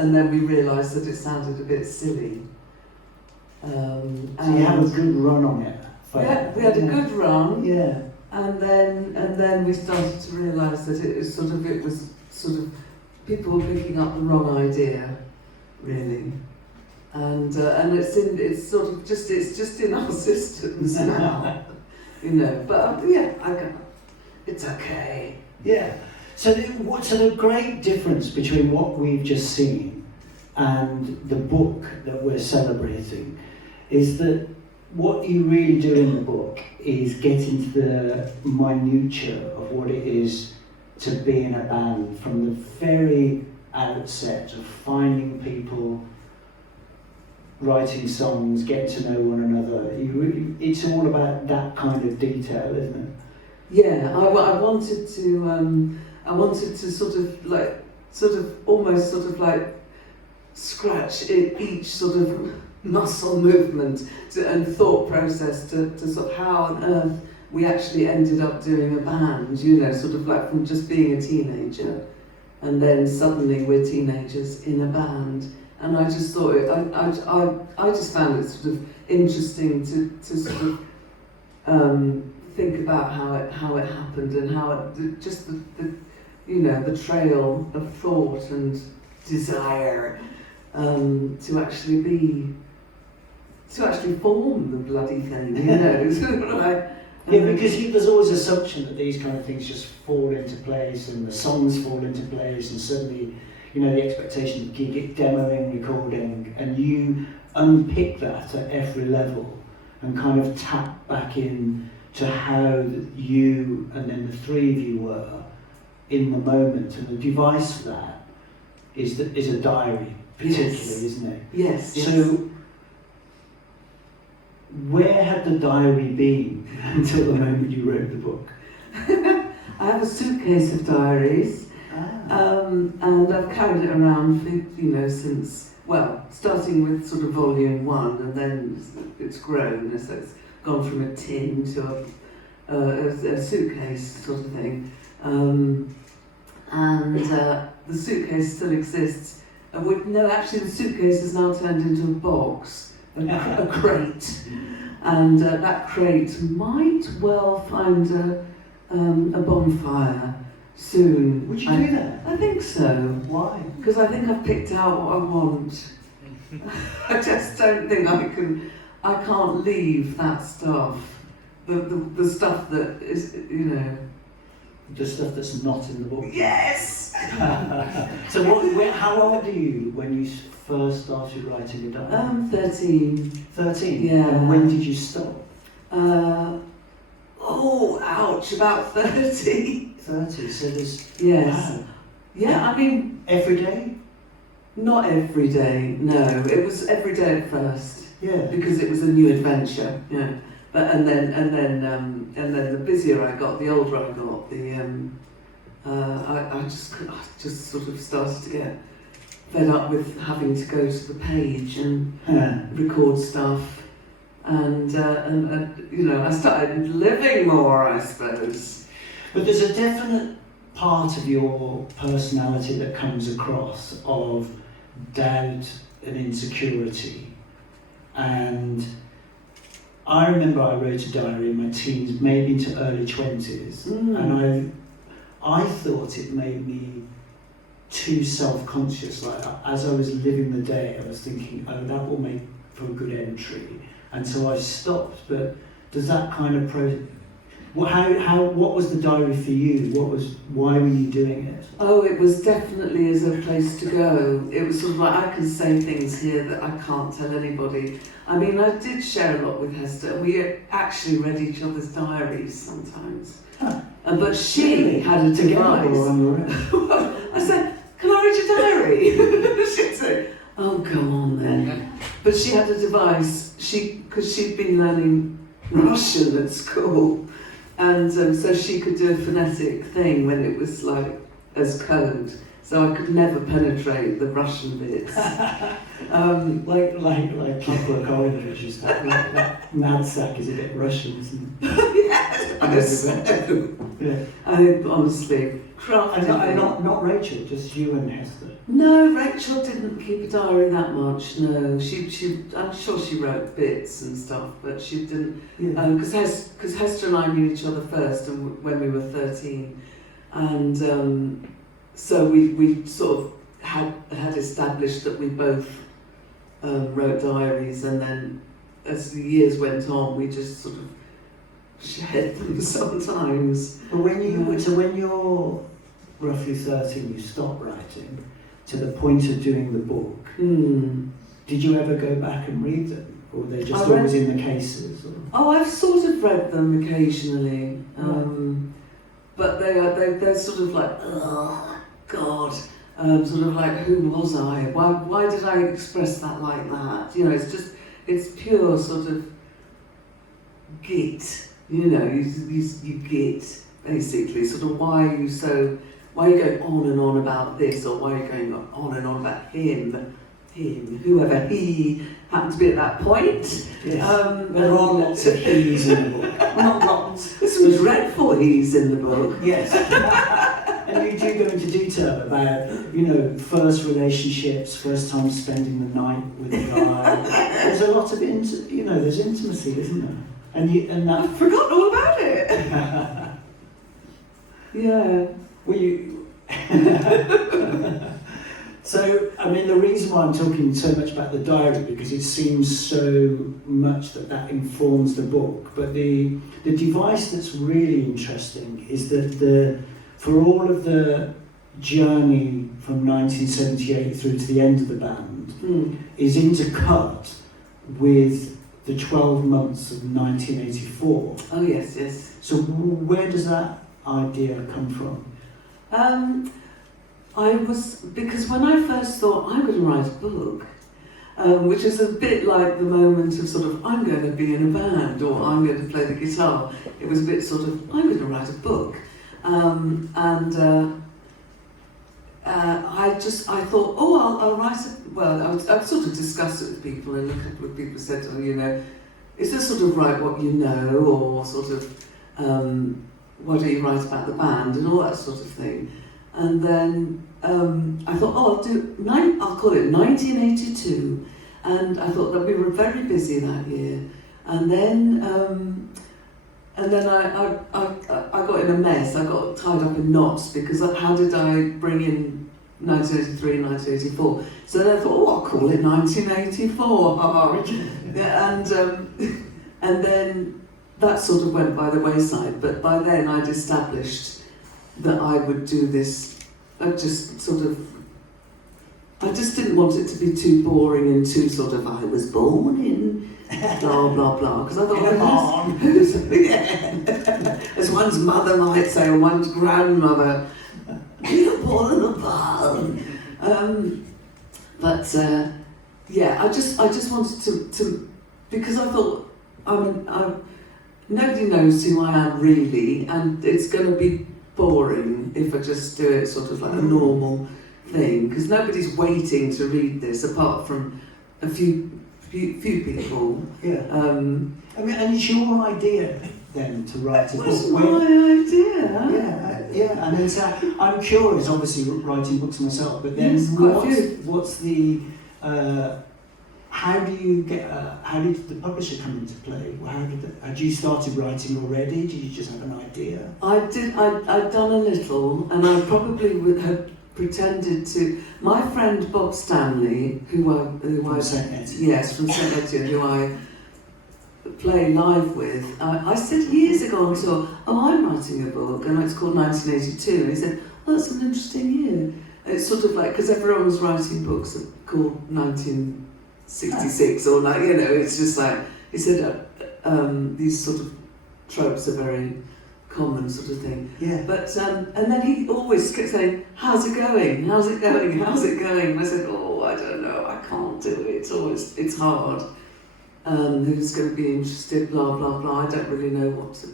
and then we realised that it sounded a bit silly. So you have a good run on it. We had a good run. Yeah. And then we started to realise that it was sort of people were picking up the wrong idea, really, and it's just in our systems now, you know. But it's okay. Yeah. So what's the great difference between what we've just seen and the book that we're celebrating is that what you really do in the book is get into the minutiae of what it is to be in a band from the very outset of finding people, writing songs, getting to know one another. It's all about that kind of detail, isn't it? Yeah, I wanted to sort of almost scratch each sort of muscle movement and thought process to sort of how on earth we actually ended up doing a band, you know, sort of like from just being a teenager and then suddenly we're teenagers in a band. And I just thought I just found it sort of interesting to sort of think about how it happened and how it just the trail of thought and desire to actually form the bloody thing, you know. Because there's always assumption that these kind of things just fall into place and the songs fall into place and suddenly, you know, the expectation that you get demoing, recording, and you unpick that at every level and kind of tap back in to how you and then the three of you were in the moment. And the device for that is a diary, particularly, yes. Isn't it? Yes. So, where had the diary been until the moment you wrote the book? I have a suitcase of diaries, and I've carried it around for, since, starting with sort of volume 1, and then it's grown, so it's gone from a tin to a suitcase sort of thing. The suitcase still exists. Actually the suitcase has now turned into a box, a crate, and that crate might well find a bonfire soon. Would you do that? I think so. Why? Because I think I've picked out what I want. I just don't think I can't leave that stuff. The stuff that is, The stuff that's not in the book. Yes! So how old are you when you first started writing a diary? 13. 13? Yeah. And when did you stop? Ouch, about 30. 30, so there's... Yes. Wow. Yeah, I mean... Every day? Not every day, no. It was every day at first. Yeah. Because it was a new adventure, yeah. But and then the busier I got, the older I got, I just sort of started to get fed up with having to go to the page and record stuff, and I started living more, I suppose. But there's a definite part of your personality that comes across of doubt and insecurity, and I remember I wrote a diary in my teens, maybe into early 20s, and I thought it made me too self-conscious. Like as I was living the day, I was thinking, oh, that will make for a good entry, and so I stopped. But does that kind of what was the diary for you? Why were you doing it? Oh, it was definitely as a place to go. It was sort of like, I can say things here that I can't tell anybody. I mean, I did share a lot with Hester. We actually read each other's diaries sometimes. Huh. But she had a device. I said, can I read your diary? She'd say, oh, go on then. But she had a device, because she'd been learning Russian at school. And so she could do a phonetic thing when it was like as code, so I could never penetrate the Russian bits. Like Clockwork Orange, which is like Mad Sack is a bit Russian, isn't it? Yeah, Yeah. I honestly, And not Rachel, just you and Hester. No, Rachel didn't keep a diary that much. No, I'm sure she wrote bits and stuff, but she didn't. Yeah. Because Hester and I knew each other first, and when we were 13, and so we sort of had established that we both wrote diaries, and then as the years went on, we just sort of shared them sometimes. But when you're roughly 13, you stop writing to the point of doing the book. Did you ever go back and read them, or were they just always in the cases? Or? Oh, I've sort of read them occasionally, but they're sort of like, oh God, sort of like, who was I? Why did I express that like that? You know, it's pure sort of git. You know, you git basically. Sort of why are you going on and on about this, or why are you going on and on about him, whoever he happened to be at that point. Yes. There are lots of he's in the book. Not lots. There's some dreadful he's in the book. Yes. And you do go into detail about, you know, first relationships, first time spending the night with a guy. There's a lot of there's intimacy, isn't there? And that. I've forgotten all about it. Yeah. Well, you. So, I mean, the reason why I'm talking so much about the diary, because it seems so much that informs the book. But the device that's really interesting is that for all of the journey from 1978 through to the end of the band is intercut with the 12 months of 1984. Oh yes, yes. So where does that idea come from? Because when I first thought I'm going to write a book, which is a bit like the moment of sort of I'm going to be in a band or I'm going to play the guitar. It was a bit sort of I'm going to write a book, I thought, I'll write it. Well, I'd sort of discuss it with people, and a couple of people said, is this sort of write what you know, or sort of why don't you write about the band and all that sort of thing. And then I thought, I'll call it 1982, and I thought that we were very busy that year, and then I got in a mess. I got tied up in knots because how did I bring in 1983 and 1984? So then I thought, I'll call it 1984. And then that sort of went by the wayside. But by then I'd established that I would do this. I just didn't want it to be too boring and too sort of I was born in blah blah blah, because I thought, who's as one's mother might say, or one's grandmother, you were born in a barn. I just wanted to because I thought nobody knows who I am really, and it's going to be boring if I just do it sort of like a normal thing, because nobody's waiting to read this apart from a few people. Yeah. And it's your idea then to write a book. It was my idea. Yeah. And it's, I'm curious, obviously, writing books myself. But then, yes, what's the? How did the publisher come into play? Had you started writing already? Did you just have an idea? I'd done a little, and I probably would have pretended to. My friend Bob Stanley, From St. Etienne. Yes, from St. Etienne, who I play live with. I said years ago on tour, I'm writing a book, and it's called 1982. And he said, that's an interesting year. And it's sort of like, because everyone was writing books called 1966, or like, it's just like, he said, these sort of tropes are very common sort of thing. Yeah. But and then he always kept saying, how's it going? How's it going? How's it going? And I said, I don't know, I can't do it. It's hard. Who's going to be interested? Blah blah blah. I don't really know what to.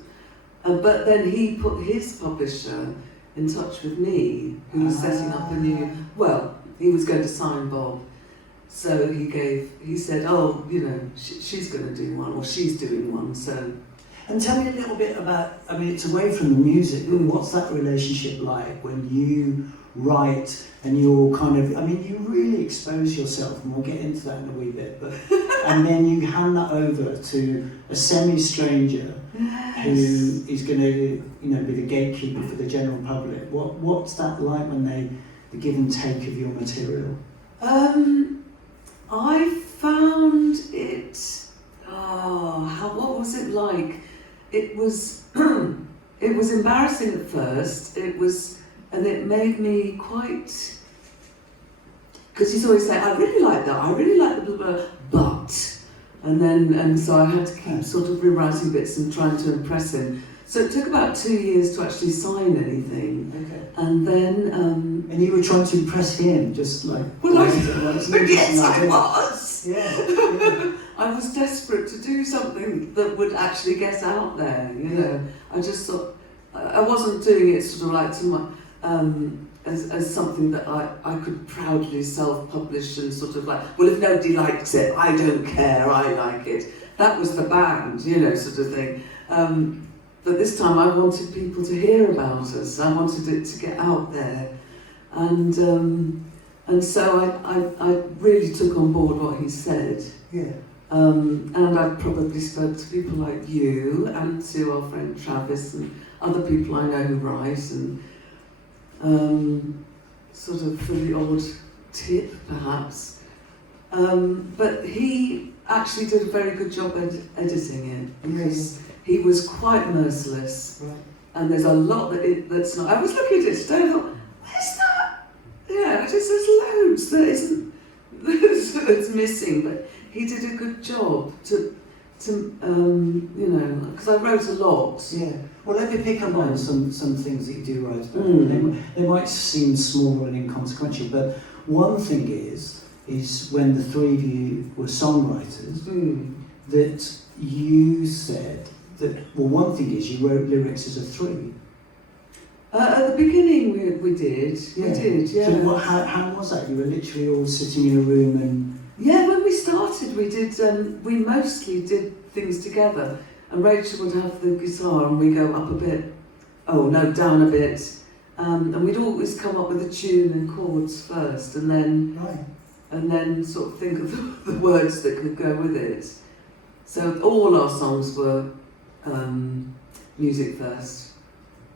But then he put his publisher in touch with me, who was setting up a new. Well, he was going to sign Bob, so he said, she's going to do one, or she's doing one. So. And tell me a little bit about, I mean, it's away from the music, but what's that relationship like when you write and you're kind of, I mean, you really expose yourself, and we'll get into that in a wee bit, but and then you hand that over to a semi-stranger who is going to, be the gatekeeper for the general public. What's that like when the give and take of your material? I found it. What was it like? It was it was embarrassing at first. And it made me quite, because he's always saying, I really like that, I really like the blah, blah, but, and so I had to keep sort of rewriting bits and trying to impress him. So it took about 2 years to actually sign anything. Okay. And then... and you were trying to impress him, just like... Well, yes, I was! Yeah. I was desperate to do something that would actually get out there, I just thought, I wasn't doing it sort of like to my... as something that I could proudly self-publish and sort of like, well, if nobody likes it, I don't care, I like it. That was the band, sort of thing. But this time I wanted people to hear about us. I wanted it to get out there. And so I really took on board what he said. Yeah. And I probably spoke to people like you and to our friend Travis and other people I know who write, and sort of for the odd tip, perhaps. But he actually did a very good job editing it, because he was quite merciless. Right. And there's a lot that's not... I was looking at it today and I thought, where's that? Yeah, there's loads that isn't... that's missing, but he did a good job to because I wrote a lot. Yeah. Well, let me pick up on some things that you do write about. They might seem small and inconsequential, but one thing is when the three of you were songwriters, that you said that, well, one thing is you wrote lyrics as a three. At the beginning we did. Yeah. So how was that? You were literally all sitting in a room and... Yeah, when we started, we mostly did things together. And Rachel would have the guitar and we go up a bit, down a bit. And we'd always come up with a tune and chords first, and then sort of think of the words that could go with it. So all our songs were music first,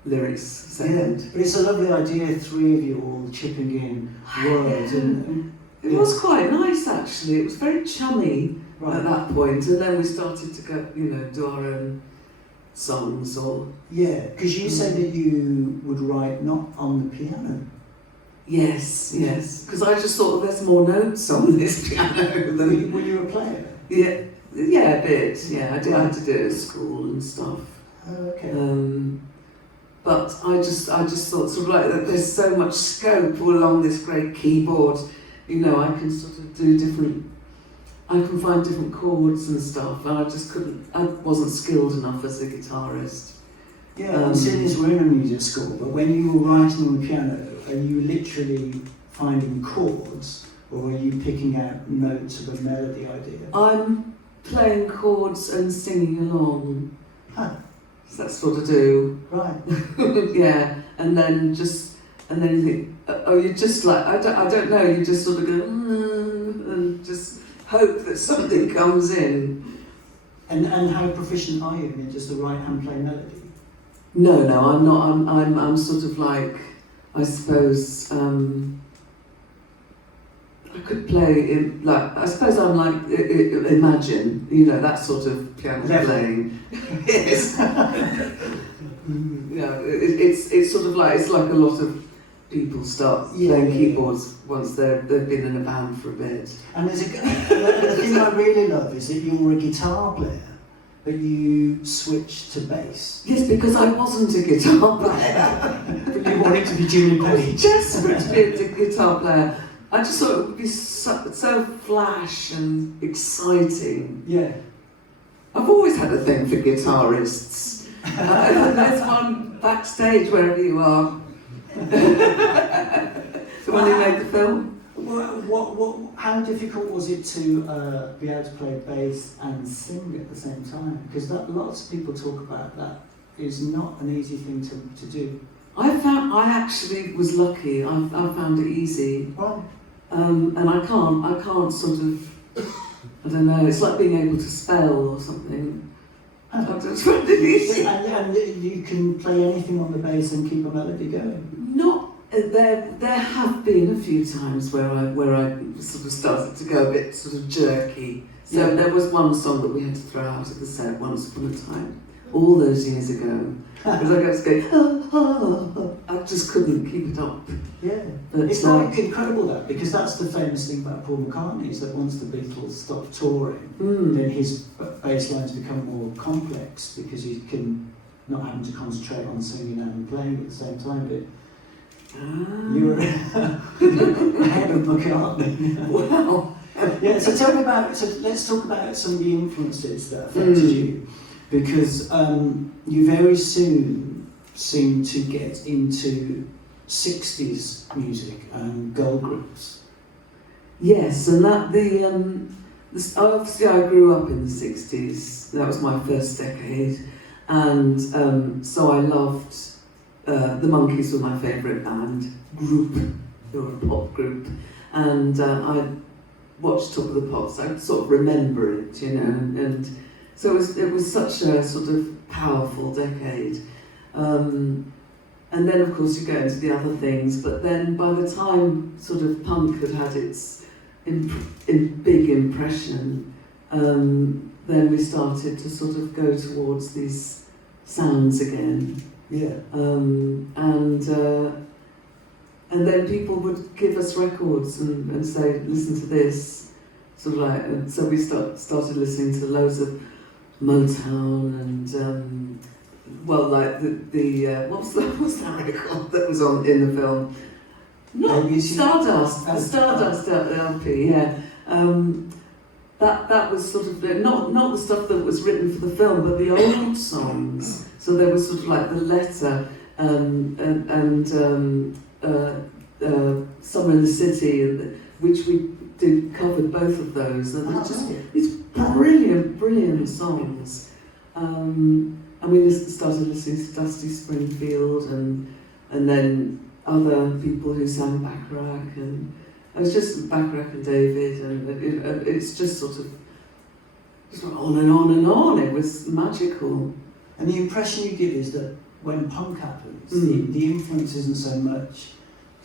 lyrics second. Yeah, but it's a lovely idea, three of you all chipping in words. It was quite nice, actually. It was very chummy at that point, and then we started to go, do our own songs or... Yeah, because you said that you would write not on the piano. Yes, because I just thought there's more notes on this piano than... Were you a player? Yeah, a bit. Yeah, I had to do it at school and stuff. Oh, okay. But I just thought sort of like that there's so much scope all along this great keyboard. I can sort of do I can find different chords and stuff, and I wasn't skilled enough as a guitarist. Yeah, and seeing as we're in a music school, but when you were writing on the piano, are you literally finding chords, or are you picking out notes of a melody idea? I'm playing chords and singing along. Huh. That's what I do. Right. Yeah, and then you think, you just like, I don't know, you just sort of go, and just hope that something comes in. And how proficient are you in just the right hand play melody? No, I'm not. I'm sort of like, I suppose, I could play in, like, I suppose I'm like, Imagine, that sort of piano playing. Yes. It's sort of like, it's like a lot of people start playing keyboards once they've been in a band for a bit. And the thing I really love is that you're a guitar player, but you switched to bass. Yes, because I wasn't a guitar player. But you wanted to be Jimmy Page. I was desperate to be a guitar player. I just thought it would be so flash and exciting. Yeah. I've always had a thing for guitarists. There's one backstage wherever you are. The one who made the film. How difficult was it to be able to play bass and sing at the same time? Because lots of people talk about that is not an easy thing to do. I actually was lucky. I found it easy. Well, And I can't sort of, I don't know, it's like being able to spell or something. I just find it easy. and you can play anything on the bass and keep a melody going. Not, there have been a few times where I sort of started to go a bit sort of jerky. So Yeah. there was one song that we had to throw out of the set once upon a time, all those years ago. Because I got to go, I just couldn't keep it up. Yeah, But, it's quite incredible that, because that's the famous thing about Paul McCartney, is that once the Beatles stopped touring, then his bass lines become more complex because he can not having to concentrate on singing and playing at the same time. But you were ahead of McCartney. Wow. Yeah. So tell me about. So let's talk about some of the influences that affected you, because you very soon seemed to get into 60s music and girl groups. Yes, and that obviously I grew up in the 60s. That was my first decade, and so I loved the Monkees were my favourite group. They were a pop group, and I watched Top of the Pops. I sort of remember it, you know, and so it was such a sort of powerful decade. And then, of course, you go into the other things, but then by the time sort of punk had its big impression, then we started to sort of go towards these sounds again. Yeah. And then people would give us records and say, listen to this, sort of like, and so we started listening to loads of Motown and well, like the what's that record that was on in the film? Not Stardust, the Stardust LP, yeah. That was sort of not the stuff that was written for the film, but the old songs. So there was sort of like the letter and Summer in the City, which we covered both of those, and it's just these brilliant songs. And we started listening to Dusty Springfield and then other people who sang Bacharach, and it was just Bacharach and David, and it's just sort of just went on and on and on. It was magical. And the impression you give is that when punk happens, the influence isn't so much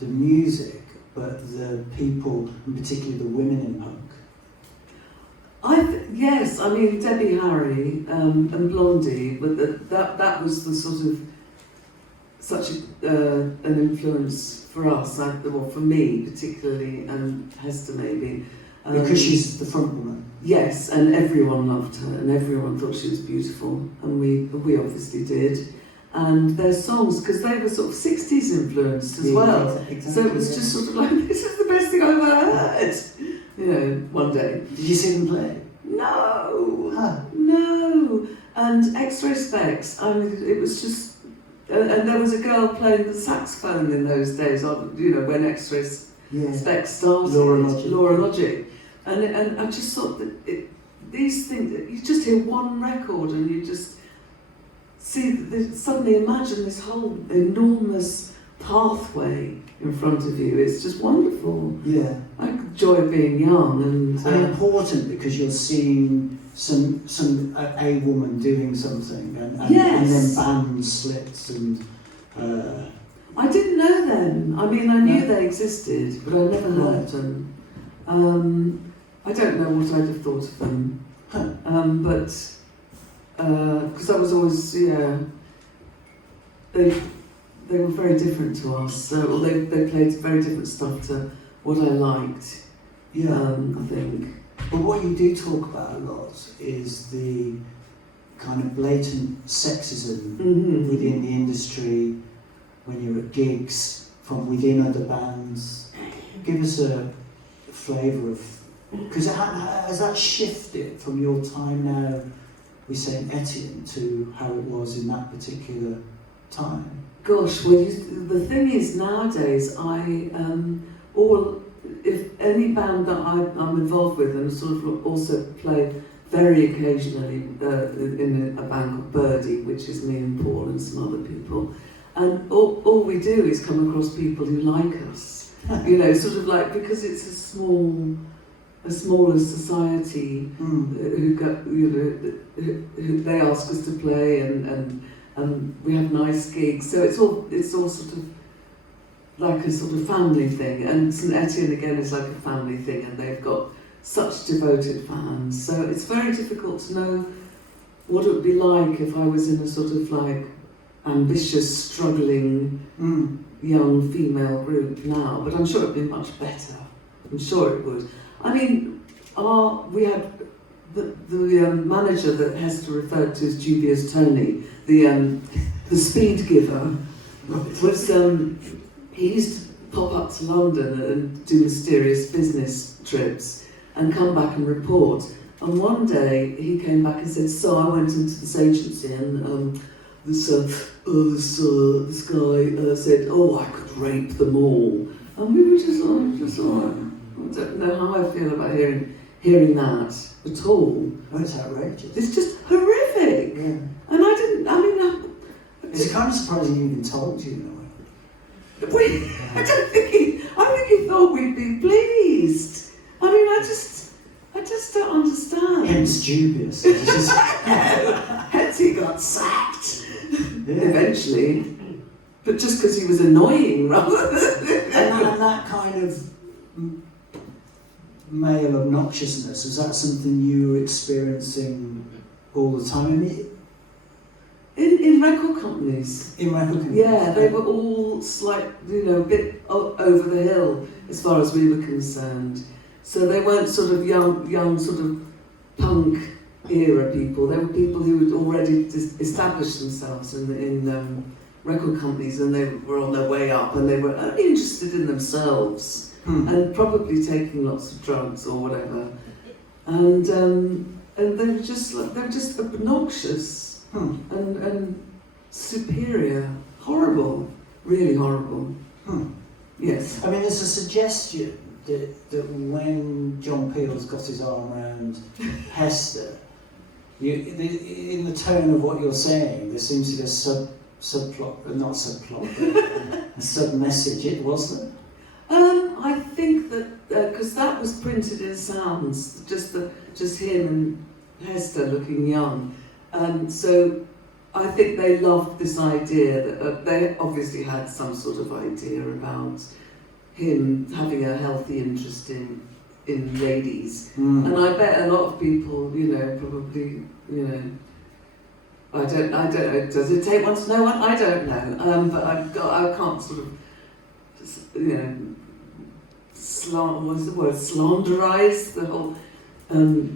the music, but the people, and particularly the women in punk. Yes, I mean Debbie Harry and Blondie, but that was the sort of such an influence for us, well, for me particularly, and Hester maybe. Because she's the front woman. Yes, and everyone loved her, and everyone thought she was beautiful, and we obviously did. And their songs, because they were sort of 60s influenced as well, exactly, so it was just sort of like, this is the best thing I've ever heard, you know, one day. Did you see them play? No, Huh. no. And X-Ray Specs, I mean, it was just, and there was a girl playing the saxophone in those days, you know, when X-Ray Specs started. Laura Logic. And I just thought that these things, you just hear one record and you just suddenly imagine this whole enormous pathway in front of you. It's just wonderful. Yeah. I enjoy being young and important because you're seeing a woman doing something, and yes. then band splits and. I didn't know them. I mean, I knew they existed, but I never heard them. I don't know what I'd have thought of them, but because I was always, they were very different to us. So they played very different stuff to what I liked. Yeah, I think. But what you do talk about a lot is the kind of blatant sexism within the industry when you're at gigs from within other bands. Give us a flavour of, because has that shifted from your time now with St Etienne to how it was in that particular time? Gosh, well, the thing is nowadays, if any band that I'm involved with, and sort of also play very occasionally in a band called Birdie, which is me and Paul and some other people, and all we do is come across people who like us, you know, sort of like, because it's a smaller society who go, you know, who they ask us to play, and we have nice gigs, so it's all sort of like a sort of family thing, and St Etienne again is like a family thing, and they've got such devoted fans, so it's very difficult to know what it would be like if I was in a sort of like ambitious, struggling young female group now, but I'm sure it'd be much better. I'm sure it would. I mean, we had the manager that Hester referred to as Dubious Tony, the speed giver, was he used to pop up to London and do mysterious business trips and come back and report. And one day he came back and said, "So I went into this agency and this guy said, oh, I could rape them all." And we were just like, I don't know how I feel about hearing that at all. Oh, it's outrageous. It's just horrific. Yeah. And It's kind of surprising you even told you, in a way. I don't think he thought we'd be pleased. I mean, I just don't understand. Hence dubious. Hetty got sacked eventually, but just because he was annoying rather than... and that kind of male obnoxiousness, was that something you were experiencing all the time? In record companies. In record companies? Yeah, they were all a bit over the hill as far as we were concerned. So they weren't sort of young sort of punk era people. They were people who had already established themselves in record companies, and they were on their way up, and they were only interested in themselves and probably taking lots of drugs or whatever. And they were just obnoxious. And superior, horrible, really horrible. Yes. I mean, there's a suggestion that when John Peel's got his arm around Hester, in the tone of what you're saying, there seems to be a a sub-message, wasn't it? I think that, because that was printed in Sounds, just him and Hester looking young. So I think they loved this idea that they obviously had some sort of idea about him having a healthy interest in ladies. And I bet a lot of people, probably, I don't know, does it take one to know one? I don't know. But I can't sort of, slanderize the whole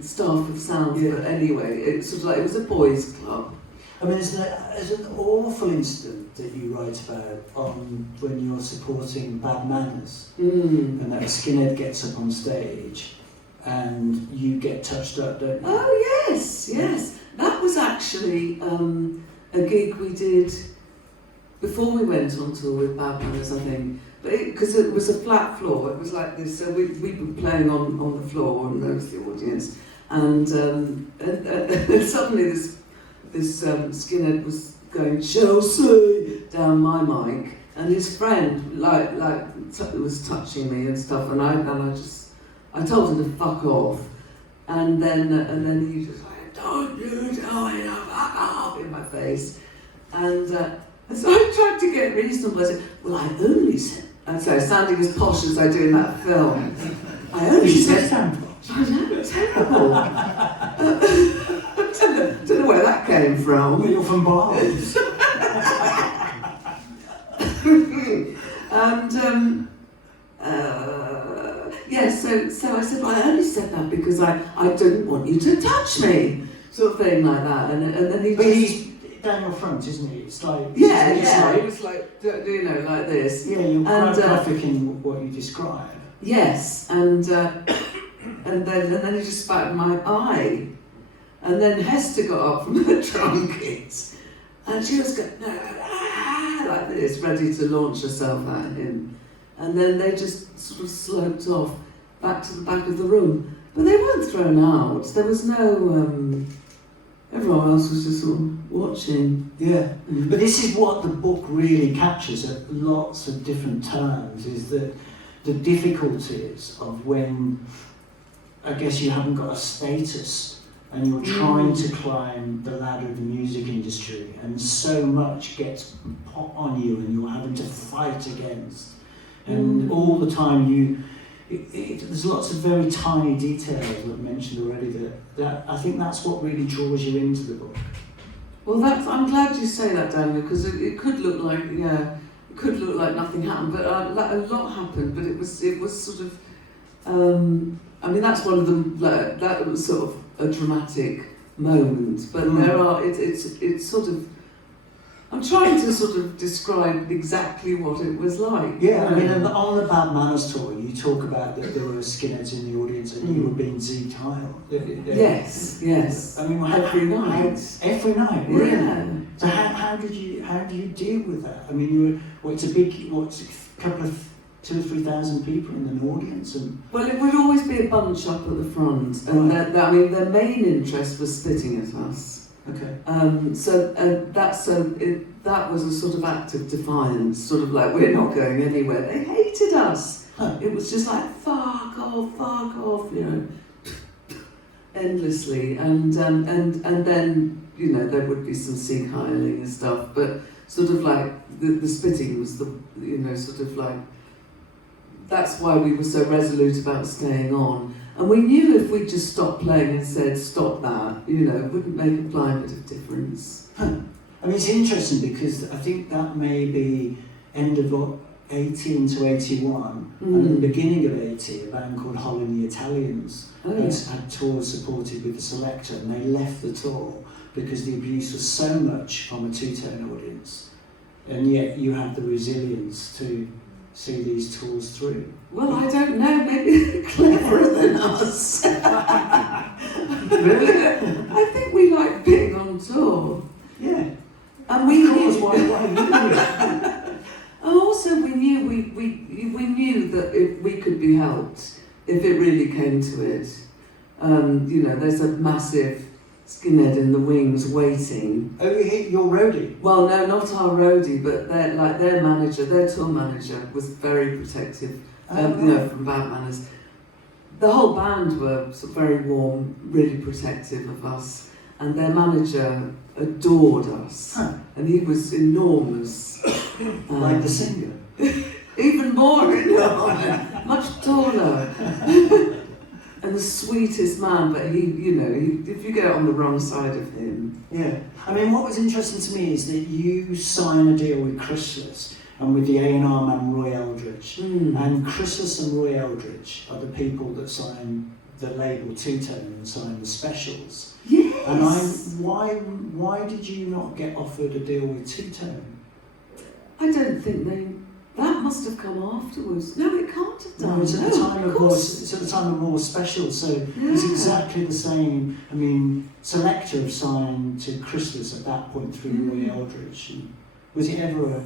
staff of Sounds, but anyway, it's sort of like it was a boys' club. I mean, there's an awful incident that you write about when you're supporting Bad Manners, and that a skinhead gets up on stage, and you get touched up, don't you? Oh yes. That was actually a gig we did before we went on tour with Bad Manners, I think. Because it was a flat floor, it was like this, so we'd been playing on the floor, and there was the audience, and suddenly this skinhead was going Chelsea down my mic, and his friend was touching me and stuff, and I told him to fuck off, and then he just like, "Don't you tell me to fuck off," in my face, and so I tried to get reasonable. I said, "Well, I only said," and so sounding as posh as I do in that film, "I only said." I know, terrible. I don't know where that came from. Well, you're from Barnes. And so I said, "Well, I only said that because I didn't want you to touch me," sort of thing like that. And then he. But he's down your front, isn't he? It's like yeah. It was like like this. Yeah, you're quite graphic in what you describe. Yes, and then he just spat in my eye. And then Hester got up from her trunkets, and she was going like this, ready to launch herself at him. and then they just sort of sloped off back to the back of the room. But they weren't thrown out. There was no. Everyone else was just sort of watching. Yeah, but this is what the book really captures at lots of different turns, is that the difficulties of when, I guess, you haven't got a status and you're trying to climb the ladder of the music industry, and so much gets put on you and you're having to fight against. And all the time there's lots of very tiny details that I've mentioned already that I think that's what really draws you into the book. Well, I'm glad you say that, Daniel, because it could look like, it could look like nothing happened, but a lot happened. But it was sort of, I mean, that's one of them. That was sort of a dramatic moment. But there are, it's sort of. I'm trying to sort of describe exactly what it was like. Yeah, I mean, on the Bad Manners tour, you talk about that there were skinheads in the audience and you were being Z-tiled. Yes. I mean, every night. Every night, really? Yeah. So how do you deal with that? I mean, it's a couple of 2,000 or 3,000 people in an audience, and well, it would always be a bunch up at the front, and their main interest was spitting at us. Okay. That was a sort of act of defiance, sort of like, we're not going anywhere. They hated us. It was just like, fuck off, you know, endlessly. And then, you know, there would be some Sieg Heiling and stuff, but sort of like the spitting was the, you know, sort of like, that's why we were so resolute about staying on. And we knew if we just stopped playing and said, stop that, you know, it wouldn't make a blind bit of difference. I mean, it's interesting because I think that may be end of 18 to 81, and at the beginning of 80, a band called Holly and the Italians had tours supported with the Selector, and they left the tour because the abuse was so much from a two-tone audience, and yet you have the resilience to see these tours through. Well, I don't know, maybe they're cleverer than us. Really? I think we like being on tour. Yeah. And we knew why and also we knew that if we could be helped if it really came to it. You know, there's a massive skinhead in the wings waiting. Oh, you hit your roadie? Well, no, not our roadie, but their manager, their tour manager was very protective. You know, from Bad Manners. The whole band were sort of very warm, really protective of us, and their manager adored us, and he was enormous. Like the singer? Even more enormous, much taller. And the sweetest man, but he, you know, if you get on the wrong side of him. Yeah. I mean, what was interesting to me is that you sign a deal with Chrysalis and with the A&R man Roy Eldridge. And Chrysalis and Roy Eldridge are the people that sign the label Two-Tone and sign the specials. Yes. And why did you not get offered a deal with Two-Tone? I don't think that must have come afterwards. No, it can't have done. No, it's at the time of Raw Special, so it's exactly the same. I mean, Selector have signed to Chrysalis at that point through Roy Eldridge. Was it ever a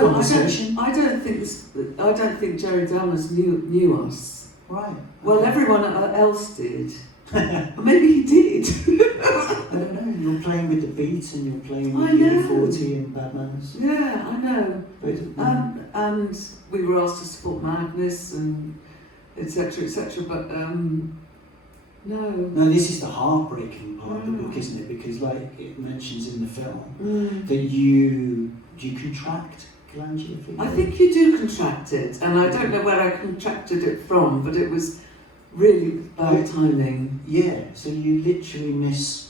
conversation? I don't think Jerry Dalmas knew us. Right. Well, everyone else did. Maybe he did. I don't know. You're playing with the beat and you're playing with U40 and Bad Manners. Yeah, I know. And we were asked to support Madness and etc. But no. No, this is the heartbreaking part of the book, isn't it? Because, like it mentions in the film, that you contract glandular fever. I think you do contract it, and I don't know where I contracted it from, but it was really bad timing. Yeah, so you literally miss.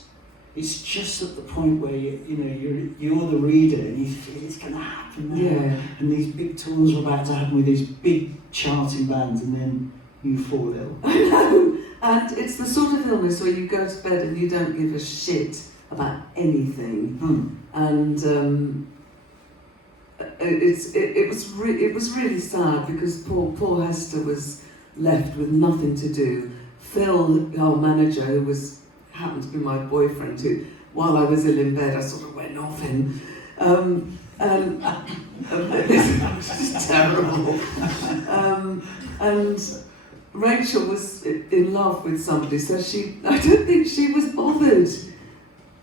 It's just at the point where you're the reader and you feel it's going to happen now. Yeah. And these big tours are about to happen with these big charting bands, and then you fall ill. I know, and it's the sort of illness where you go to bed and you don't give a shit about anything, and it was really sad because poor Hester was left with nothing to do. Phil, our manager, who happened to be my boyfriend, who, while I was ill in bed, I sort of went off him. This is terrible. And Rachel was in love with somebody, so I don't think she was bothered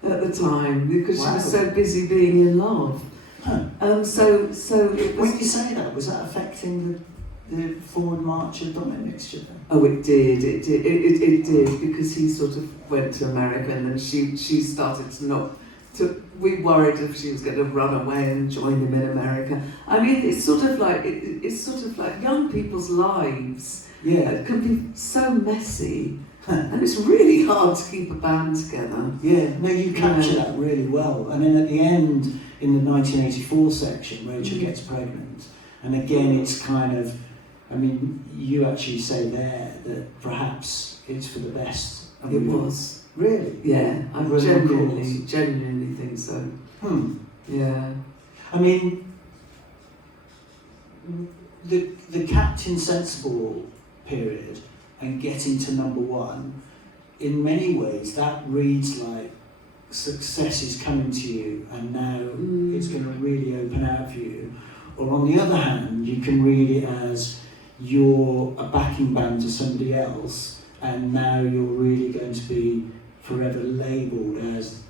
at the time because she was so busy being in love. So it was. When you say that, was that affecting the forward march of Dominant Mixture then? Oh, it did, because he sort of went to America and then she started we worried if she was going to run away and join him in America. I mean, it's sort of like young people's lives can be so messy and it's really hard to keep a band together. Yeah, no, you capture that really well. And then at the end, in the 1984 section, Rachel gets pregnant, and again it's kind of, I mean, you actually say there that perhaps it's for the best. It was. Really? Yeah, I genuinely think so. Yeah. I mean, the Captain Sensible period and getting to number one, in many ways that reads like success is coming to you and now it's going to really open out for you. Or on the other hand, you can read it as you're a backing band to somebody else and now you're really going to be forever labelled as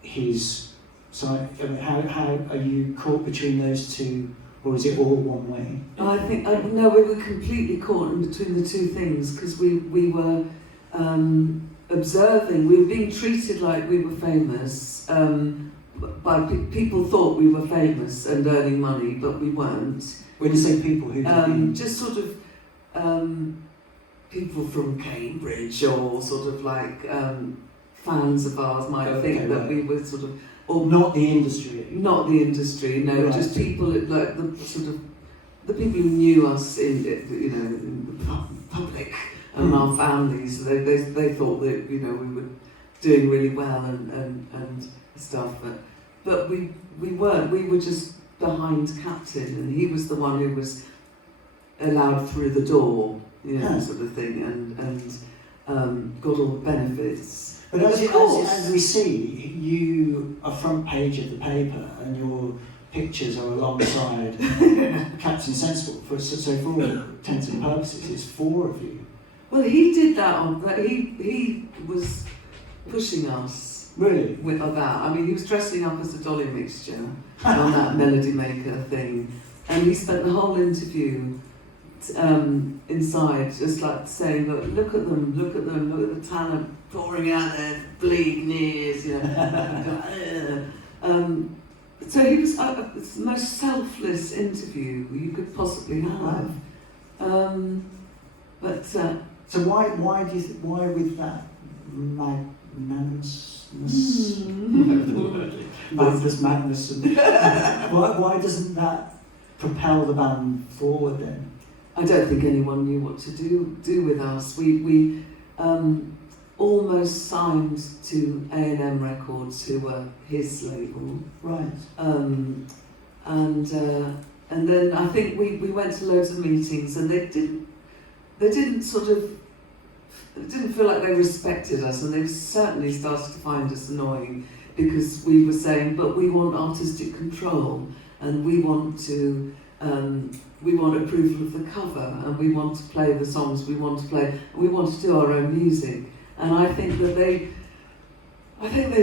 his. So I mean, how are you caught between those two, or is it all one way? I think no, we were completely caught in between the two things because we were observing. We were being treated like we were famous. By people thought we were famous and earning money, but we weren't. When you say people, who do you mean? Just sort of people from Cambridge or sort of like fans of ours might think that we were sort of, or not the industry. Not the industry, no, right. Just people like the sort of the people who knew us in the public and our families. They thought that we were doing really well and stuff, but we weren't. We were just behind Captain, and he was the one who was allowed through the door. Sort of thing, and got all the benefits. But as we see, you are front page of the paper, and your pictures are alongside Captain Sensible. So for all intents and purposes, it's four of you. Well, he did that. He was pushing us. Really? With that. I mean, he was dressing up as a Dolly mixture on that Melody Maker thing, and he spent the whole interview. Inside, just like saying, look at them, look at the talent pouring out their bleeding ears, so he was it's the most selfless interview you could possibly have. So why with that magnanimous madness? Why doesn't that propel the band forward then? I don't think anyone knew what to do with us. We almost signed to A&M Records, who were his label. Right. And then I think we went to loads of meetings, and they didn't feel like they respected us, and they certainly started to find us annoying because we were saying, but we want artistic control, and we want approval of the cover, and we want to play the songs we want to play, and we want to do our own music. And I think that they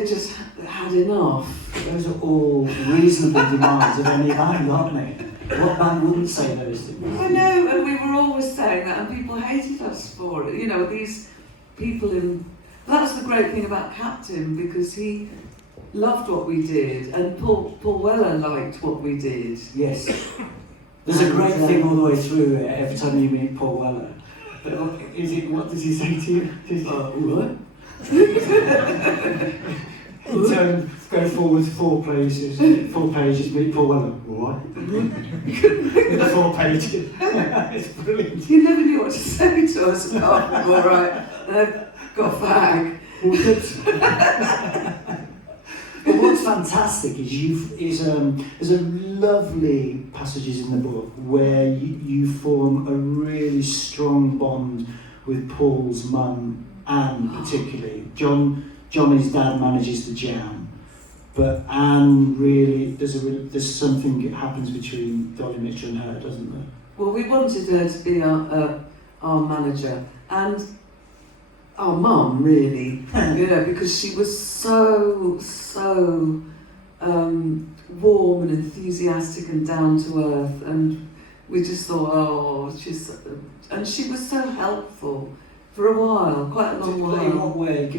just had enough. Those are all reasonable demands of any band, aren't they? What band wouldn't say those things? I know, and we were always saying that, and people hated us for it. These people that was the great thing about Captain, because he loved what we did, and Paul Weller liked what we did. Yes. There's a great thing all the way through it, every time you meet Paul Weller. What does he say to you? What? In turn, go forward 4 pages, meet Paul Weller. What? 4 pages. It's brilliant. He never knew what to say to us. Oh, all right, got a fag. But what's fantastic is there's a lovely passages in the book where you form a really strong bond with Paul's mum, Anne particularly. Johnny's dad manages the Jam, but Anne really, there's something that happens between Dolly Mixture and her, doesn't there? Well, we wanted her to be our manager and our mum, really, because she was so warm and enthusiastic and down to earth, and we just thought, and she was so helpful for a while, quite a long while. In what way?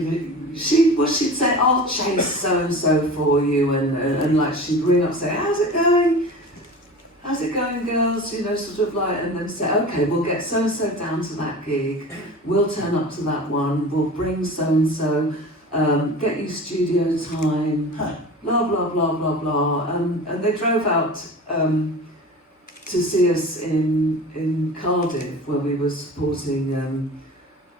She'd say, I'll chase so and so for you, and like she'd ring up and say, how's it going, girls? Sort of like, and then say, okay, we'll get so and so down to that gig, we'll turn up to that one, we'll bring so and so, get you studio time, blah blah blah blah blah, and they drove out to see us in Cardiff, where we were supporting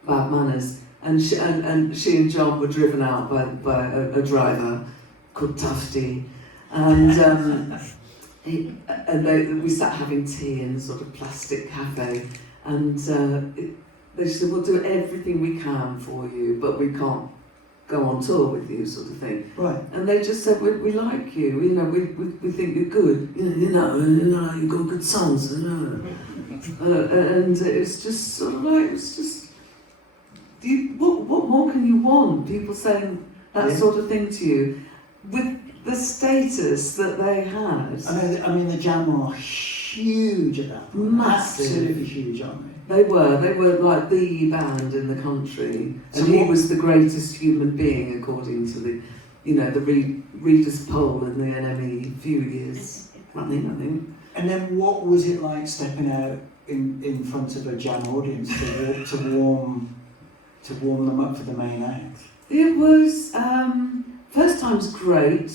Bad Manners. And she and John were driven out by a driver called Tufty, and we sat having tea in a sort of plastic cafe, and they said, we'll do everything we can for you, but we can't go on tour with you, sort of thing. Right. And they just said, we like you, we think you're good, you've got good songs, and it's just sort of like, it's just. What more can you want? People saying that sort of thing to you, with the status that they had. I mean, the Jam are huge at that point. Massive. Absolutely huge, aren't they? They were like the band in the country, and he was the greatest human being according to the readers' poll in the NME a few years running, I think. And then what was it like stepping out in front of a Jam audience to warm them up for the main act? It was, first time's great.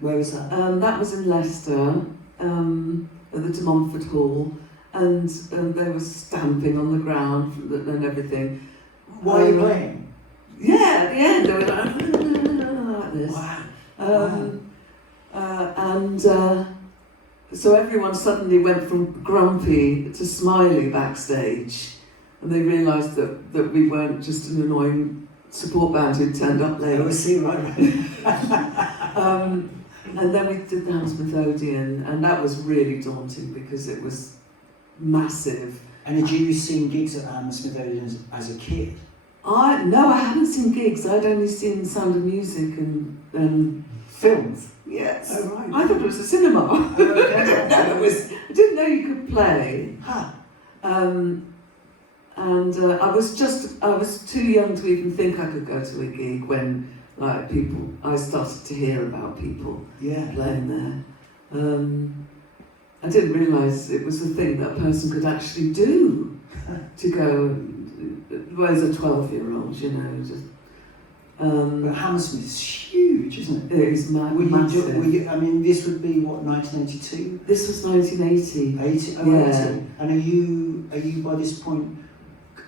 Where was that? That was in Leicester, at the De Montfort Hall, and they were stamping on the ground and everything. While are you playing? Yeah, at the end they were like this. Wow. So everyone suddenly went from grumpy to smiley backstage. And they realised that we weren't just an annoying support band who'd turned up late. And then we did the Hammersmith Odeon, and that was really daunting because it was massive. And had you seen gigs at Hammersmith Odeon as a kid? No, I hadn't seen gigs. I'd only seen Sound of Music and films. Yes. Oh, right. I thought it was a cinema. Oh, okay. I didn't know you could play. And I was too young to even think I could go to a gig when I started to hear about people playing there. I didn't realise it was a thing that a person could actually do, to go, well, as a 12-year-old, But Hammersmith's huge, isn't it? It is massive. This would be, what, 1982? This was 1980. 80? Oh, yeah. 80. And are you by this point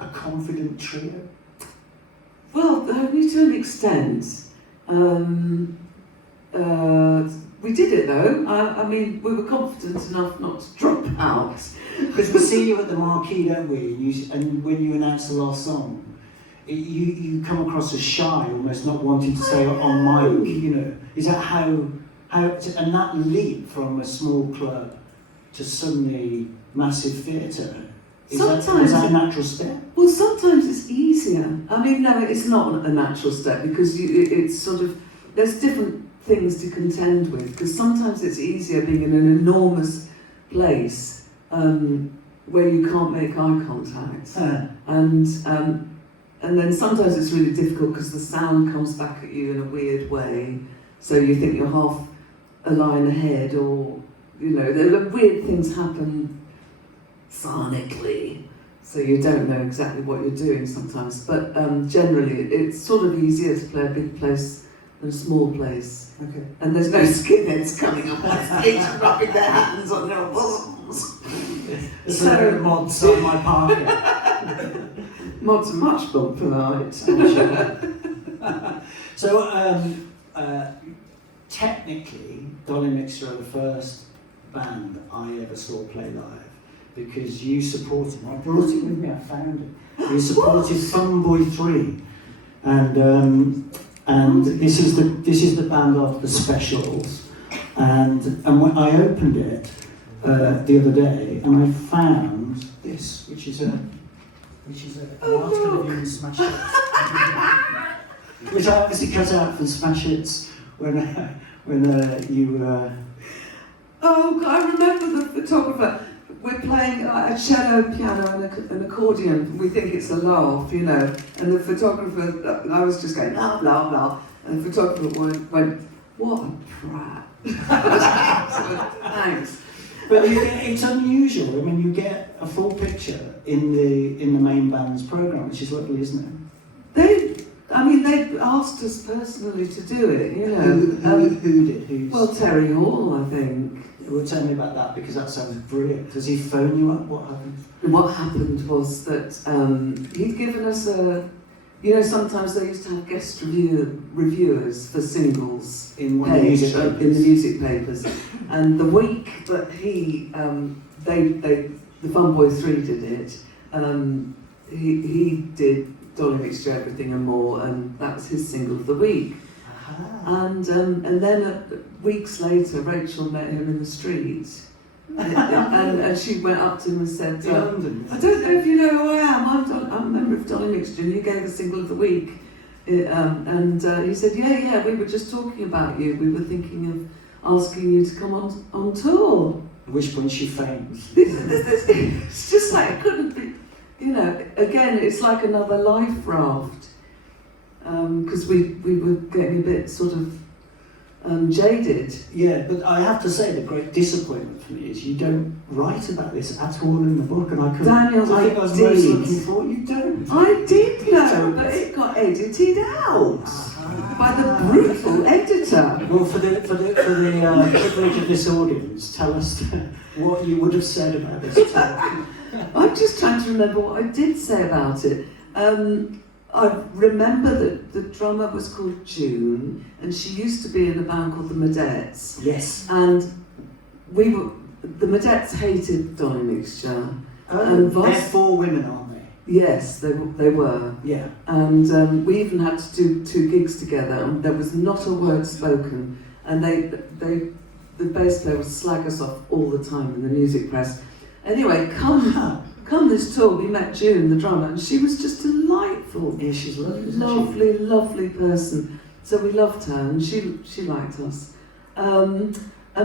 a confident trio? Well, only to an extent. We did it though. We were confident enough not to drop out. Because we see you at the marquee, don't we? And when you announce the last song, you come across as shy, almost not wanting to say it on mic. Is that how? And that leap from a small club to suddenly massive theatre. Is that a natural step? Well, sometimes it's easier. No, it's not a natural step because it's sort of, there's different things to contend with, because sometimes it's easier being in an enormous place where you can't make eye contact. And then sometimes it's really difficult because the sound comes back at you in a weird way, so you think you're half a line ahead, or, there weird things happen sonically, so you don't know exactly what you're doing sometimes, but generally it's sort of easier to play a big place than a small place. Okay. And there's no skinheads coming up on stage and rubbing their hands on their bosoms. So mods on my parking. Mods are much more polite. So technically, Dolly Mixture are the first band I ever saw play live, because you supported, I brought it with me, I found it. You supported Fun Boy 3, and And this is the band of the Specials, and when I opened it the other day, and I found this, which is an article of you in Smash Hits, which I obviously cut out from Smash Hits when you. Oh, I remember the photographer. We're playing a cello, piano, and an accordion. We think it's a laugh, you know. And the photographer, I was just going, blah, blah, blah. And the photographer went, what a prat. Thanks. But it's unusual. I mean, you get a full picture in the main band's programme, which is lovely, isn't it? They asked us personally to do it, you know. Who did? Well, Terry Hall, I think. Well, tell me about that, because that sounds brilliant. Does he phone you up? What happened? What happened was that he'd given us sometimes they used to have guest reviewers for singles in the music papers. And the week that the Fun Boy 3 did it, he did Dolly Mixture Everything and More, and that was his single of the week. And then weeks later, Rachel met him in the street, and she went up to him and said, "In London, I don't know if you know who I am. I'm a member of Dolly Mixture, and you gave a single of the week." And he said, "Yeah, we were just talking about you. We were thinking of asking you to come on tour." At which point she faints. It's just like it couldn't be, you know. Again, it's like another life raft. Because we were getting a bit sort of jaded. Yeah, but I have to say the great disappointment for me is you don't write about this at all in the book, and I couldn't. Daniel, I think I was most looking for. You don't. I did know, but it got edited out by the brutal editor. Well, for the privilege of this audience, tell us what you would have said about this talk. I'm just trying to remember what I did say about it. I remember that the drummer was called June, and she used to be in a band called the Madettes. Yes. And the Madettes hated Dolly Mixture. They're 4 women, aren't they? Yes, they were. Yeah. And we even had to do 2 gigs together, and there was not a word spoken. And the bass player would slag us off all the time in the music press. Anyway, come this tour, we met June, the drummer, and she was just delightful. Yeah, she's lovely, Lovely person. So we loved her, and she liked us. And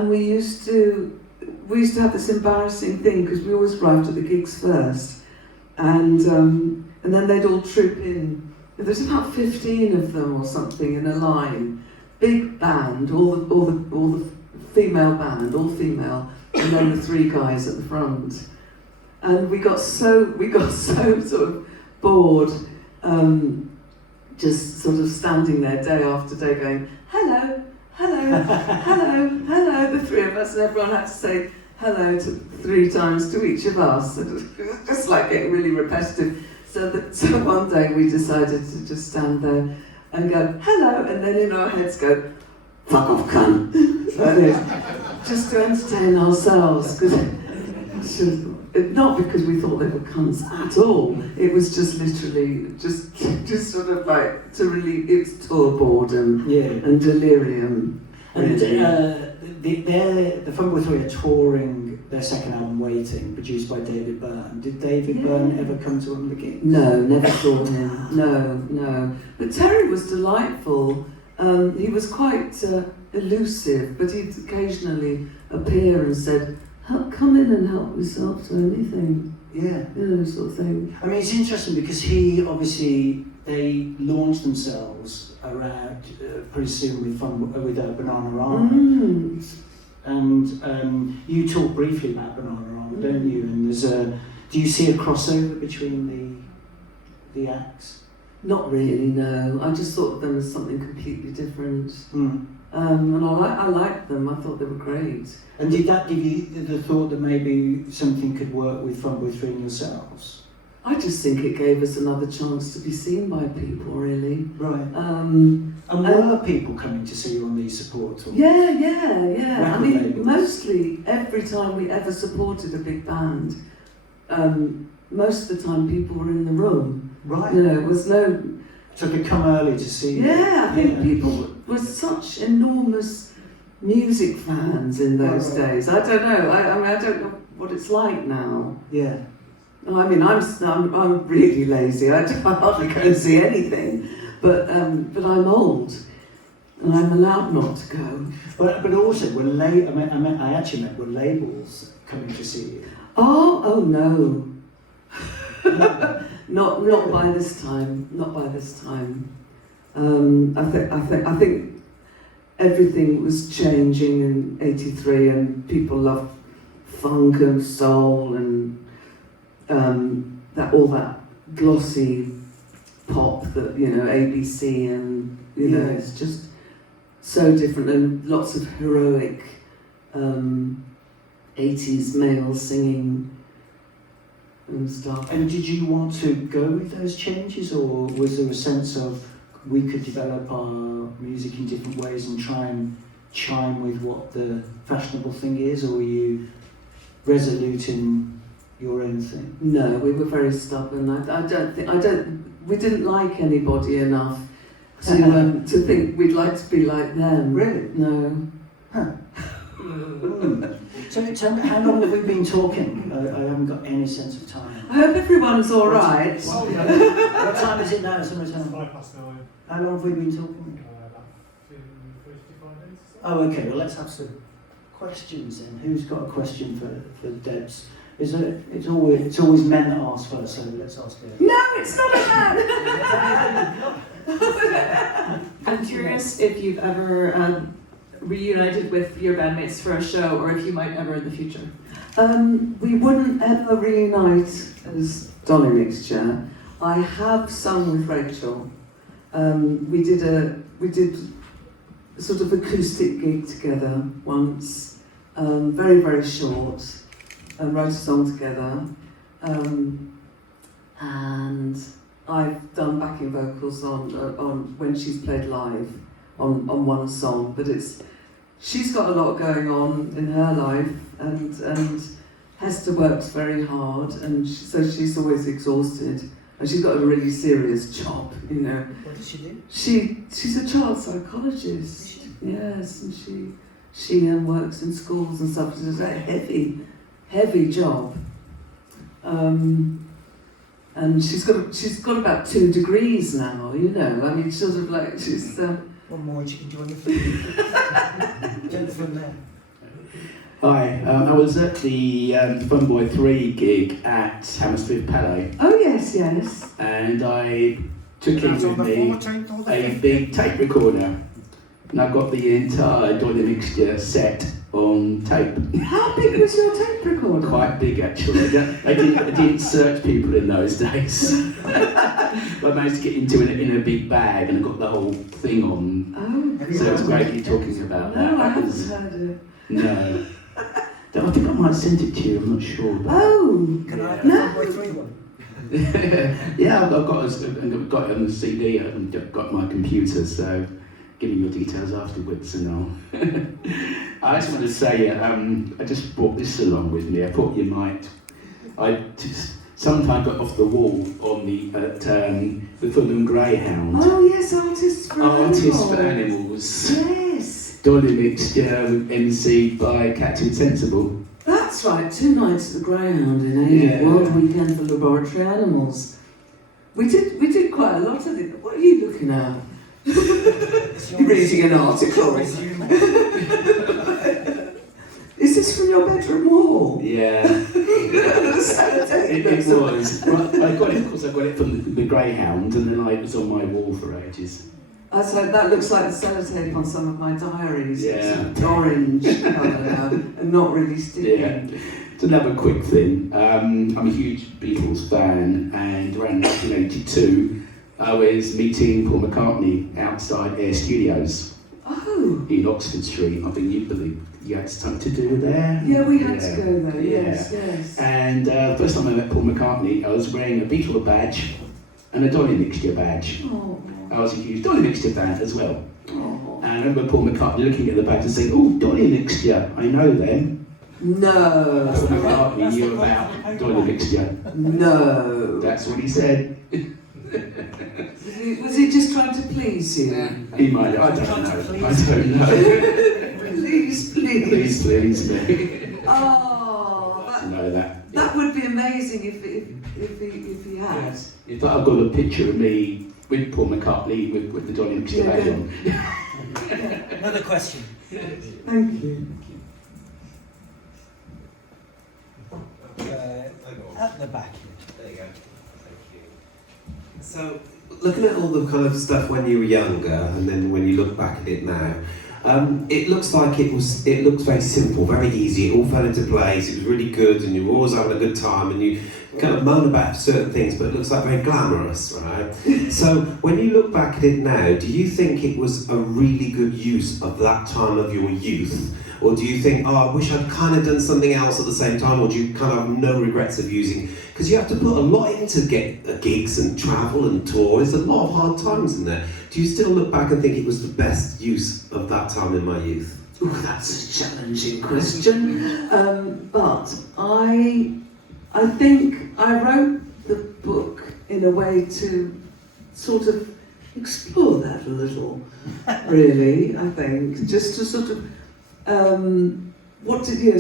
we used to have this embarrassing thing, because we always arrived at the gigs first, and then they'd all troop in. There's about 15 of them or something in a line, big band, all the female band, all female, and then the 3 guys at the front. And we got so sort of bored, just sort of standing there day after day going, hello, the 3 of us, and everyone had to say hello 3 times to each of us. It was just like getting really repetitive. So one day we decided to just stand there and go, hello, and then in our heads go, fuck off, cunt. Just to entertain ourselves, not because we thought they were cunts at all. It was just literally, just sort of like to relieve its tour boredom and delirium. And the Fun Boy 3 are touring their second album, Waiting, produced by David Byrne. Did David Byrne ever come to one of the gigs? No, never saw him. No. But Terry was delightful. He was quite elusive, but he'd occasionally appear and said, come in and help yourself to anything. Yeah. You know, sort of thing. I mean, it's interesting because they launched themselves around pretty soon with Banana Rama. And you talk briefly about Banana Rama, don't you? And do you see a crossover between the acts? Not really, no. I just thought of them as something completely different. And I liked them. I thought they were great. And did that give you the thought that maybe something could work with Fun Boy 3 and yourselves? I just think it gave us another chance to be seen by people, really. Right. And were people coming to see you on these support tours? Yeah. I mean, mostly every time we ever supported a big band, most of the time people were in the room. Right. You know, it was no... So they come early to see. Yeah, I think people were such enormous music fans in those days. I don't know. I mean, I don't know what it's like now. Yeah. I mean, I'm really lazy. I hardly go and see anything. But I'm old, and I'm allowed not to go. But also, I actually meant were labels coming to see you? Oh no. Not by this time. Not by this time. I think everything was changing in '83, and people loved funk and soul and all that glossy pop that ABC and it's just so different, and lots of heroic 80s male singing and stuff. And did you want to go with those changes, or was there a sense of we could develop our music in different ways and try and chime with what the fashionable thing is, or were you resolute in your own thing? No, we were very stubborn. We didn't like anybody enough to think we'd like to be like them. Really? No. Huh. So tell me, how long have we been talking? I haven't got any sense of time. I hope everyone's all right. What time is it now? Somebody tell me. 9:05. How long have we been talking? About 55 minutes. Oh, okay. Well, let's have some questions then. Who's got a question for Debs? It's always men that ask first, so let's ask her. No, it's not a man. I'm curious if you've ever reunited with your bandmates for a show, or if you might ever in the future. We wouldn't ever reunite as Dolly Mixture. I have sung with Rachel. We did a sort of acoustic gig together once, very, very short, and wrote a song together. And I've done backing vocals on when she's played live on one song, but she's got a lot going on in her life, and Hester works very hard, and so she's always exhausted, and she's got a really serious job, What does she do? She's a child psychologist. Yes, and she works in schools and stuff. It's a heavy job. And she's got about 2 degrees now. I mean, sort of like she's. One more, you can join the film. Gentleman there. Hi, I was at the Funboy 3 gig at Hammersmith Palais. Oh yes, yes. And I took in with me a big tape recorder. And I got the entire Dolly Mixture set on tape. How big was your tape recorder? Quite big, actually. I didn't search people in those days. But I managed to get into it in a big bag, and I got the whole thing on. Oh, so it's great you're talking about that. No, I haven't heard it. No. I think I might have sent it to you, I'm not sure. But Oh! Can I have No. the Funboy 3 one? Yeah, I've got it on the CD, I've got my computer, so give me your details afterwards and all. I just want to say, I just brought this along with me. I thought you might. I just sometime got off the wall on the Fulham Greyhound. Oh yes, Artists for Animals. Yes. Dolly Mixture, MC by Captain Sensible. That's right, 2 nights at the Greyhound in Asia, World Weekend for Laboratory Animals. We did quite a lot of it. What are you looking at? You're reading an article. Is this from your bedroom wall? Yeah. It was. Well, I got it from the Greyhound, and then it was on my wall for ages. So that looks like the sellotape on some of my diaries. Yeah. It's orange colour now, and not really sticking. Yeah. It's another quick thing. I'm a huge Beatles fan, and around 1982, I was meeting Paul McCartney outside Air Studios Oh. in Oxford Street. I think you believe you had something to do there. Yeah, we had to go there. Yes, yes. And first time I met Paul McCartney, I was wearing a Beatle badge and a Dolly Mixture badge. Oh. I was a huge Dolly Mixture fan as well. Oh. And I remember Paul McCartney looking at the badge and saying, "Oh, Dolly Mixture, I know them." No. Paul McCartney knew about Dolly Mixture. No. That's what he said. Did he Was he just trying to please you? He might. I don't know. I don't know. Please, please. Please me. Oh, To know that. that would be amazing if he had. If I've got a picture of me with Paul McCartney with the Dolly Yeah. on. Another question. Thank you. At the back here. There you go. Thank you. So, looking at all the kind of stuff when you were younger, and then when you look back at it now, it looks like it looks very simple, very easy. It all fell into place. It was really good, and you were always having a good time, and you kind of moan about certain things, but it looks like very glamorous, right? So, when you look back at it now, do you think it was a really good use of that time of your youth? Or do you think, oh, I wish I'd kind of done something else at the same time? Or do you kind of have no regrets of using? Because you have to put a lot into get gigs and travel and tour. There's a lot of hard times in there. Do you still look back and think it was the best use of that time in my youth? Ooh, that's a challenging question. But I think I wrote the book in a way to sort of explore that a little, really, I think. Just to sort of,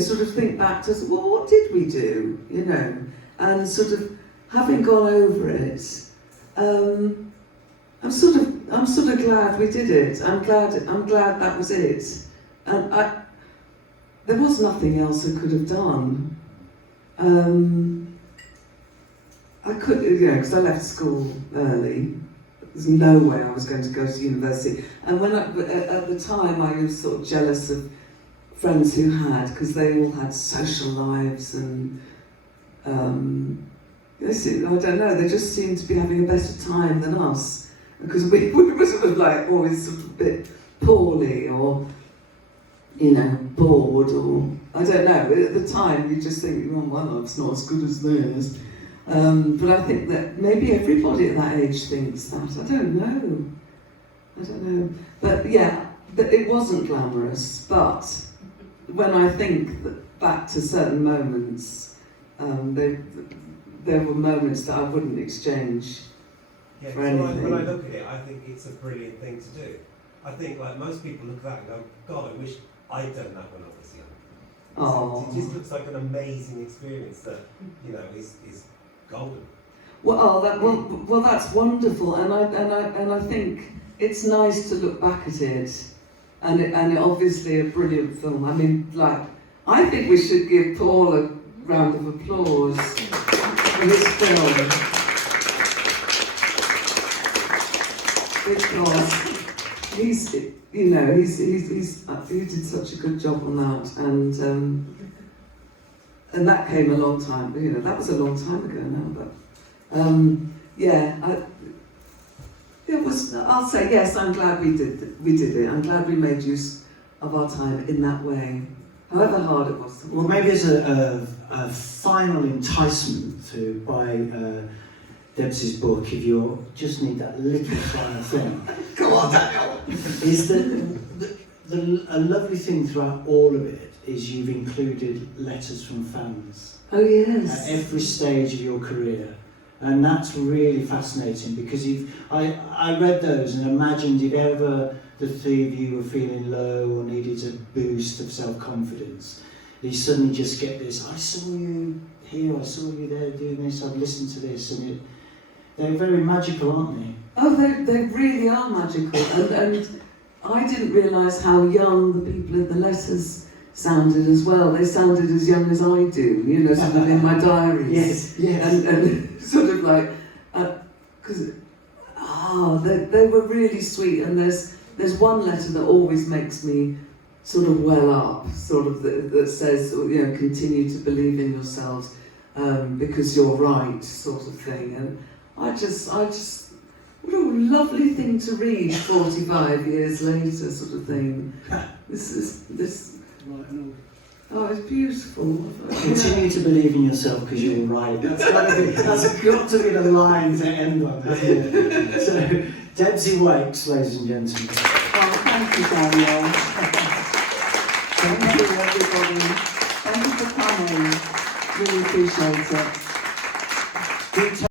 sort of think back to, well, what did we do, and sort of having gone over it, I'm sort of glad we did it. I'm glad that was it. And there was nothing else I could have done. I could, because I left school early. There's no way I was going to go to university. And at the time, I was sort of jealous of friends who had, because they all had social lives and I don't know, they just seemed to be having a better time than us, because we were sort of like always sort of a bit poorly or bored, or I don't know. At the time, you just think, oh, my life's not as good as theirs. But I think that maybe everybody at that age thinks that. I don't know. But yeah, it wasn't glamorous. But when I think back to certain moments, there were moments that I wouldn't exchange Yeah, for so anything. when I look at it, I think it's a brilliant thing to do. I think like most people look at that and go, God, I wish I'd done that when I was young. Oh. It just looks like an amazing experience that, is golden. Well, that's wonderful, and I think it's nice to look back at it, and it obviously a brilliant film. I mean, I think we should give Paul a round of applause for his film, because he did such a good job on that, and that came a long time. That was a long time ago now, but I'll say yes. I'm glad we did it. I'm glad we made use of our time in that way, however hard it was. Well, maybe as a final enticement to buy Debsey's book, if you just need that little final thing. Go on, Daniel. Is that a lovely thing throughout all of it is you've included letters from fans Oh yes. at every stage of your career. And that's really fascinating, because I read those and imagined if ever the three of you were feeling low or needed a boost of self-confidence, you suddenly just get this, I saw you here, I saw you there doing this, I've listened to this, and they're very magical, aren't they? Oh, they really are magical, and I didn't realise how young the people in the letters sounded as well. They sounded as young as I do, sort of in my diaries. Yes. And sort of like, because they were really sweet. And there's one letter that always makes me sort of well up, sort of that says, continue to believe in yourselves because you're right, sort of thing. And I just, what a lovely thing to read 45 years later, sort of thing. This. Oh, it's beautiful. Continue to believe in yourself because you're right. That's got to be the line to end on, hasn't it? So, Debsey Wykes, ladies and gentlemen. Oh, thank you, Daniel. Thank you, everybody. Thank you for coming. Really appreciate it.